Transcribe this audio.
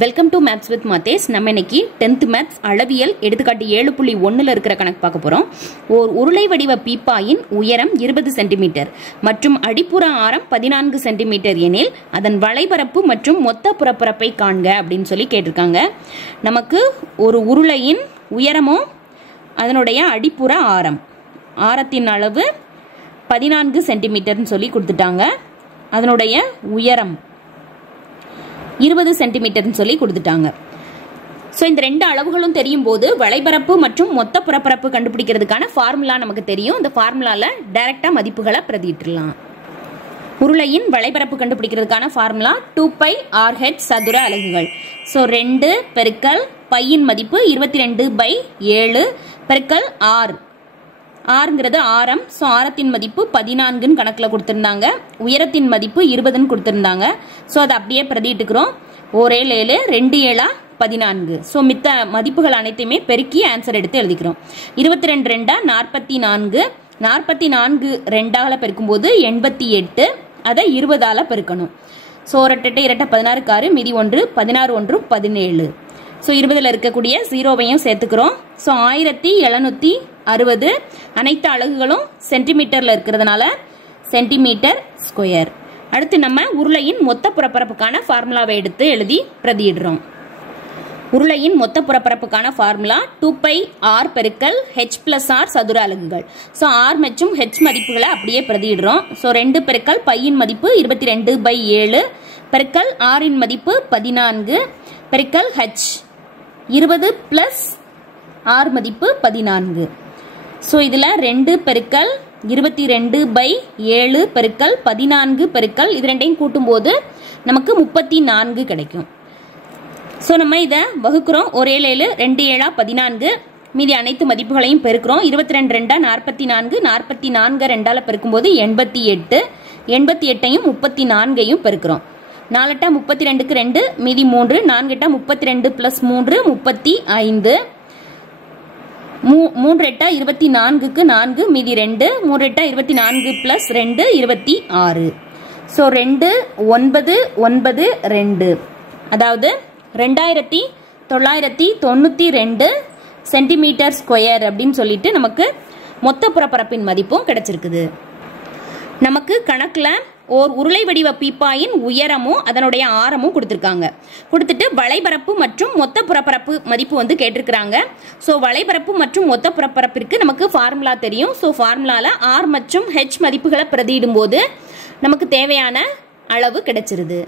Welcome to maths with Mathesh. நம்ம இன்னைக்கு 10th maths அளவியல் எடுத்துக்காட்டு 7.1ல இருக்கிற கணக்கு பார்க்க போறோம். ஒரு உருளை வடிவ பீப்பாயின் உயரம் 20 சென்டிமீட்டர் மற்றும் அடிப்புற ஆரம் 14 சென்டிமீட்டர் எனில் அதன் வளைபரப்பு மற்றும் மொத்த புறப்பரப்பை காண்க அப்படின்னு சொல்லி கேட்டிருக்காங்க. நமக்கு ஒரு உருளையின் உயரமும் அதனுடைய அடிப்புற ஆரத்தின் அளவு 14 சென்டிமீட்டர்னு சொல்லி கொடுத்துட்டாங்க. அதனுடைய உயரம் 20 சென்டிமீட்டர்னு சொல்லி கொடுத்துட்டாங்க. ஸோ இந்த ரெண்டு அளவுகளும் தெரியும் போது வளைபரப்பு மற்றும் மொத்த புறப்பரப்பு கண்டுபிடிக்கிறதுக்கான ஃபார்முலா நமக்கு தெரியும். இந்த ஃபார்முலாவில் டைரக்டாக மதிப்புகளை பிரதியிட்டுலாம். உருளையின் வளைபரப்பு கண்டுபிடிக்கிறதுக்கான ஃபார்முலா 2πr(h) சதுர அலகுகள். ஸோ 2 பெருக்கல் பையின் மதிப்பு 22/7 பெருக்கல் r. ஆறுங்கிறது ஆரம். ஸோ ஆரத்தின் மதிப்பு 14ன்னு கணக்கில் கொடுத்துருந்தாங்க. உயரத்தின் மதிப்பு 20ன்னு கொடுத்துருந்தாங்க. ஸோ அதை அப்படியே பிரதிட்டுக்கிறோம். 1 7 2 7 14. ஸோ மித்த மதிப்புகள் அனைத்தையுமே பெருக்கி ஆன்சர் எடுத்து எழுதிக்கிறோம். 22 2 44. 44 2ஆல் பெருக்கும்போது 88. அதை 20ஆல் பெருக்கணும். ஸோ 1 8 2 16 6 மீதி 1 16 1 17. ஸோ 20ல் இருக்கக்கூடிய 0வையும் சேர்த்துக்கிறோம். ஸோ 1760. அனைத்து அலகுகளும் சென்டிமீட்டரில் இருக்கிறதுனால சென்டிமீட்டர் ஸ்கொயர். அடுத்து நம்ம உருளையின் மொத்த புறப்பரப்புக்கான ஃபார்முலாவை எடுத்து எழுதி பிரதியிடுறோம். உருளையின் மொத்த புறப்பரப்புக்கான ஃபார்முலா 2πr பெருக்கல் h+r சதுர அலகுகள். ஸோ r மற்றும் h மதிப்புகளை அப்படியே பிரதியிடுறோம். ஸோ 2 பெருக்கல் பையின் மதிப்பு 22/7 பெருக்கல் r-இன் மதிப்பு 14 பெருக்கல் h 20 பிளஸ் r மதிப்பு 14. ஸோ இதில் 2 பெருக்கல் 22/7 பெருக்கல் 14 பெருக்கல் இது ரெண்டையும் கூட்டும்போது நமக்கு 34 கிடைக்கும். ஸோ நம்ம இதை வகுக்கிறோம். 1 7 2 7 14. மீதி அனைத்து மதிப்புகளையும் பெருக்கிறோம். 22 2 44. 44 2ஆல் பெருக்கும்போது 88. 88ஐயும் 34ஐயும் பெருக்கிறோம். 4 8 32க்கு 2 மீதி 3. 4 8 32 பிளஸ் 3 35. 3 8 24க்கு 4 மீதி 2. 3 8 24 பிளஸ் 2 26. ஸோ 2 9 9 2 அதாவது 2992 சென்டிமீட்டர் ஸ்கொயர் அப்படின்னு சொல்லிட்டு நமக்கு மொத்த புறப்பரப்பின் மதிப்பும் கிடைச்சிருக்குது. நமக்கு கணக்கில் ஓர் உருளை வடிவ பீப்பாயின் உயரமும் அதனுடைய ஆரமும் கொடுத்துருக்காங்க. கொடுத்துட்டு வளைபரப்பு மற்றும் மொத்த புறப்பரப்பு மதிப்பு கேட்டிருக்கிறாங்க. ஸோ வளைபரப்பு மற்றும் மொத்த புறப்பரப்பிற்கு நமக்கு ஃபார்முலா தெரியும். ஸோ ஃபார்முலாவில் r மற்றும் h மதிப்புகளை பிரதியிடும் போது நமக்கு தேவையான அளவு கிடைச்சிருது.